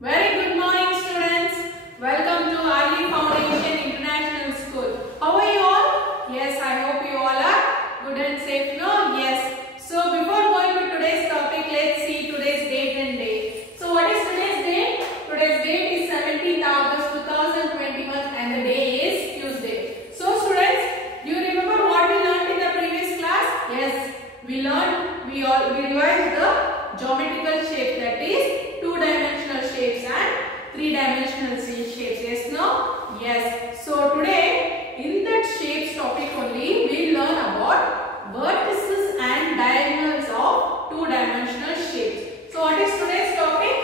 Very good morning, students. Welcome to Early Foundation International School. How are you all? Yes, I hope you all are good and safe. No? Yes. So before going to today's topic, let's see today's date and day. So what is today's date? Today's date is 17th August 2021 and the day is Tuesday. So students, do you remember what we learned in the previous class? Yes, we revised the geometrical shape, that is two-dimensional shapes and three-dimensional shapes. Yes, no? Yes. So today in that shapes topic only we learn about vertices and diagonals of two-dimensional shapes. So what is today's topic?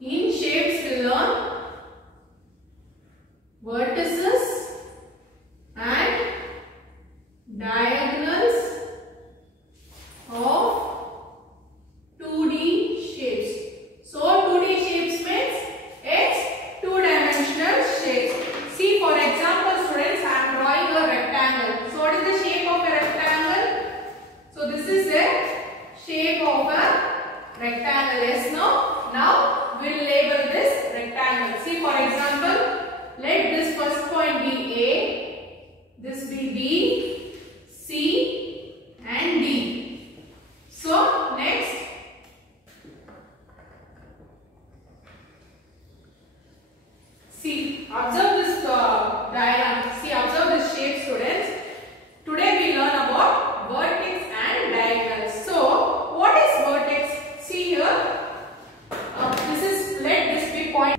In shapes we learn vertices and diagonals of 2D shapes. So 2D shapes means it's two-dimensional shapes. See, for example, students, I am drawing a rectangle. So what is the shape of a rectangle? So this is the shape of a rectangle. Yes, no? Now we will label this rectangle. See, for example, let this first point be A, this be B, C and D. So next, see, observe this diagram. See, observe this shape, students. Today we learn about vertex and diagonals. So what is vertex? See here, this is, let this be point.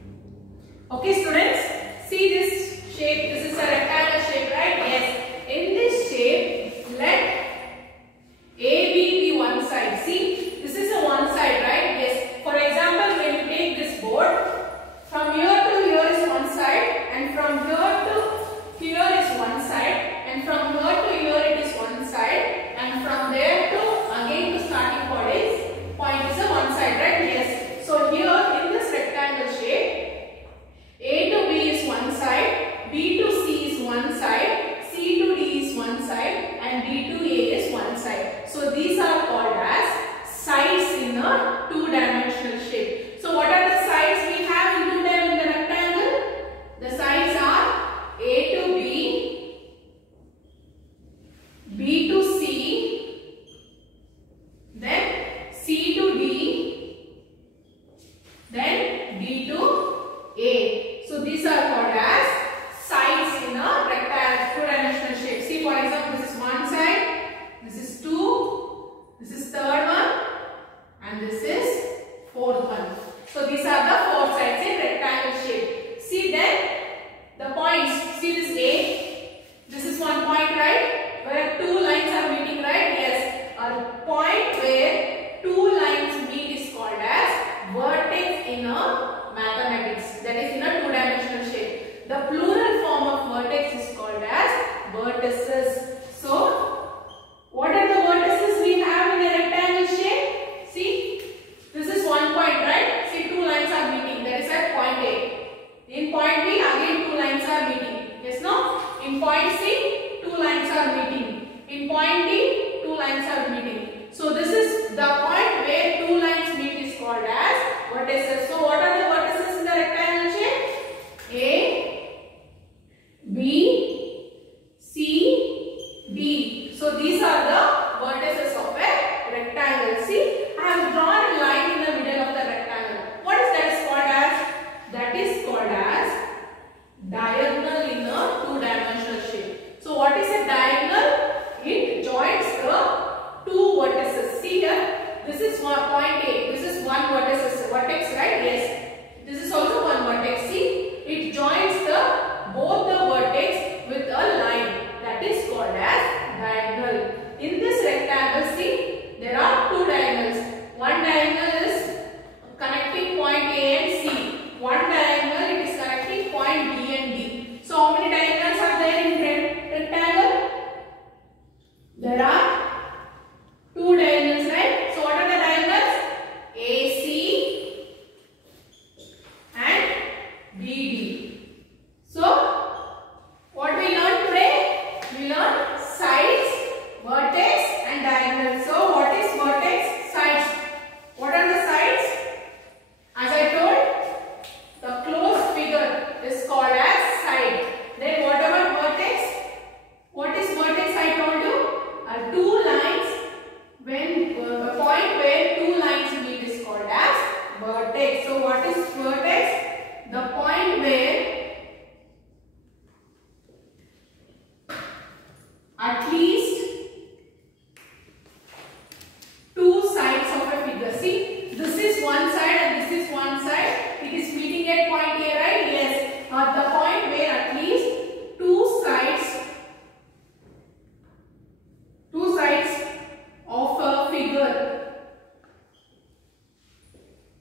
Okay students, see this shape, this is a rectangle shape, right? Yes. In this shape, let AB be one side. See, this is a one side, right? Yes. For example, when you take this board, from here to here is one side, and from here to here is one side, and from here to here it is one side, and from there to again the starting point is a one side, right? Yes. So here in this rectangle shape, A to B is one side, B to C is one side, C to D is one side, and D to A is one side. So these are called as sides in a two-dimensional shape. So what are the sides we have in the rectangle? The sides are A to B, B to C, then C to D, then D to A. So these are called as sides in a rectangle, two-dimensional shape. See, for example, this is one side, this is two, this is third one, and this is fourth one. So these are the four sides in rectangle shape. See then the points. See this A, this is one point, right? Where two lines are meeting, right? Yes. A point where two lines meet is called as vertex in a mathematics. That is in a two-dimensional shape. The plural form of vertex is called as vertices. So what are the vertices we have in a rectangle shape? See, this is one point, right? See, two lines are meeting.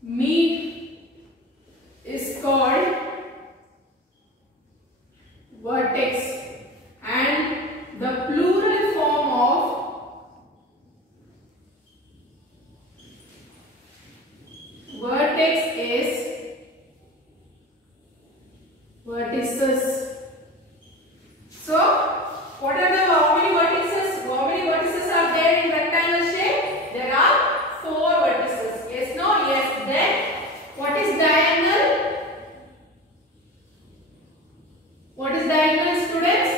meet is called vertex, and the plural form of vertex is vertices. So, what are the how many vertices? How many vertices are there in rectangle shape? There are 4 vertices. Yes, no? Yes. Then, what is diagonal? What is diagonal, students?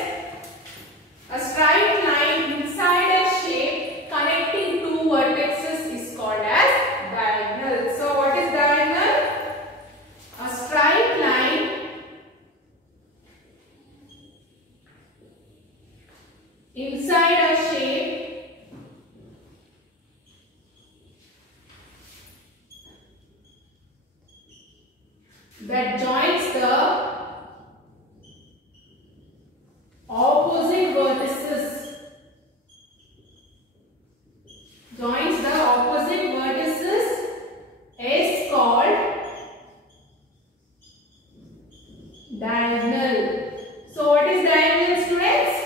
A straight line inside a shape connecting 2 vertices is called as diagonal. So, what is diagonal? A straight line inside a shape that joins the opposite vertices. Joins the opposite vertices is called diagonal. So what is diagonal, students?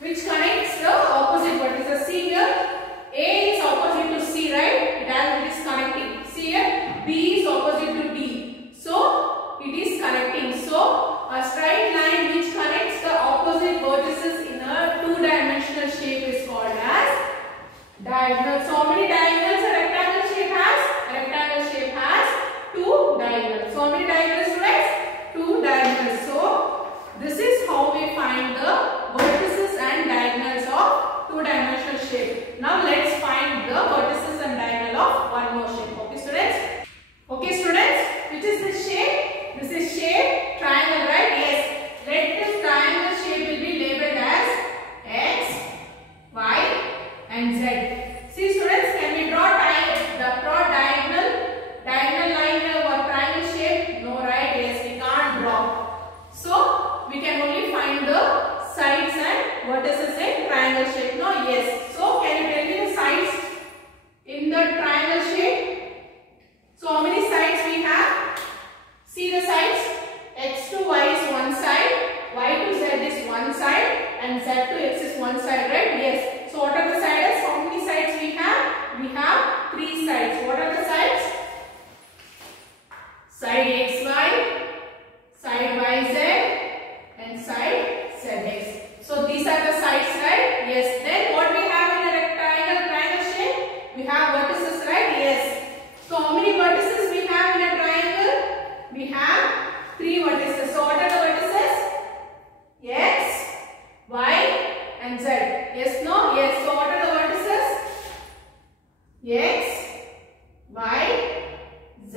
Which connects the opposite vertices. See here, A is opposite to C, right? It is connecting. See here, B is opposite to D. So it is connecting. So a straight line which connects the opposite vertices in a 2-dimensional shape is called as diagonal. So how many diagonals a rectangle shape has? A rectangle shape has 2 diagonals. So how many diagonals, students? 2 diagonals. So this is how we find the vertices and diagonals of 2-dimensional shape. Now let's find the vertices and diagonal of one more shape. Okay, students? Okay, students, which is this shape? This is shape triangle, right? Yes. Let this triangle shape will be labeled as X, Y and Z. See, students, can we draw diagonal line here or triangle shape? No, right? Yes, we can't draw. So we can only find the sides and vertices in triangle shape. No, yes. So can you tell me the sides in the triangle shape? So how many sides we have? See the sides. X to Y is one side, Y to Z is one side, and Z to X is one side, right? Yes. So what are the sides? How many sides we have? We have 3 sides. What are the sides? Side XY, side YZ, and side ZX. So these are the sides, right? Yes. Then what we have in a triangle shape? We have vertices, right? Yes. So how many vertices we have in a triangle? We have 3 vertices. So what are the vertices? X, Y and Z. Yes, no? Yes. So what are the vertices? X, Y, Z.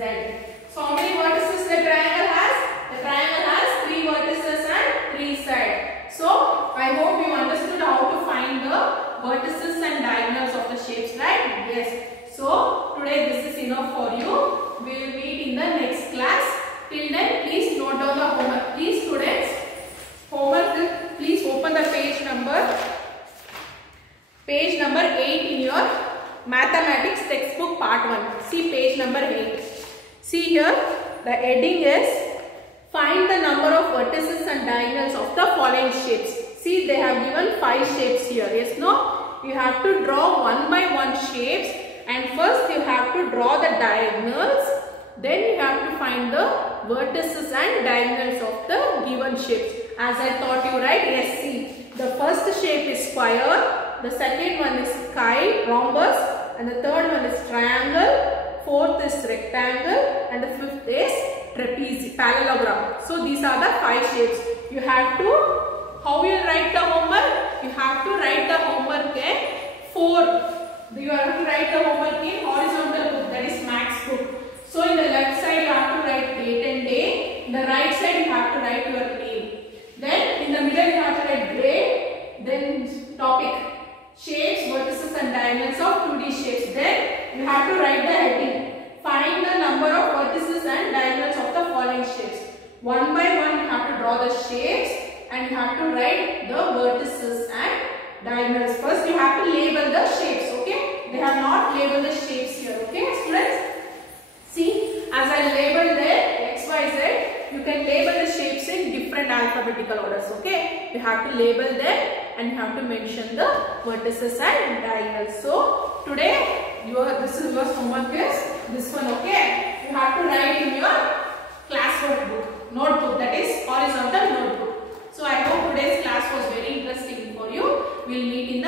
So how many vertices the triangle has? The triangle has 3 vertices and 3 sides. So I hope you understood how to find the vertices and diagonals of the shapes, right? Yes. So today this is enough for you. We will meet in the next class. Till then, please note down the homework. Please, students, homework. Please open the page number 8 in your mathematics textbook part 1. See page number 8. See here, the heading is find the number of vertices and diagonals of the following shapes. See, they have given 5 shapes here. Yes, no? You have to draw one by one shapes, and first you have to draw the diagonals. Then you have to find the vertices and diagonals of the given shapes. As I taught you, right? Yes, see. The first shape is square. The second one is kite, rhombus. And the third one is triangle. Fourth is rectangle. And the fifth is trapezium, parallelogram. So these are the 5 shapes. You have to, how you write the homework? You have to write the homework in 4. You have to write the homework in horizontal book, that is max book. So in the left side you have to write date and day. In the right side you have to write your name. Then in the middle you have to write grade. Then topic, shapes, vertices and diagonals of 2D shapes. Then you have to write the heading. Find the number of vertices and diagonals of the following shapes. One by one you have to draw the shapes and you have to write the vertices and diagonals. First you have to label the shapes, okay? They have not labeled the shapes here, okay students? See. alphabetical orders. Okay, you have to label them and you have to mention the vertices and diagonals. So today this is your homework is this one. Okay, you have to write in your classwork notebook, that is horizontal notebook. So I hope today's class was very interesting for you. We'll meet in the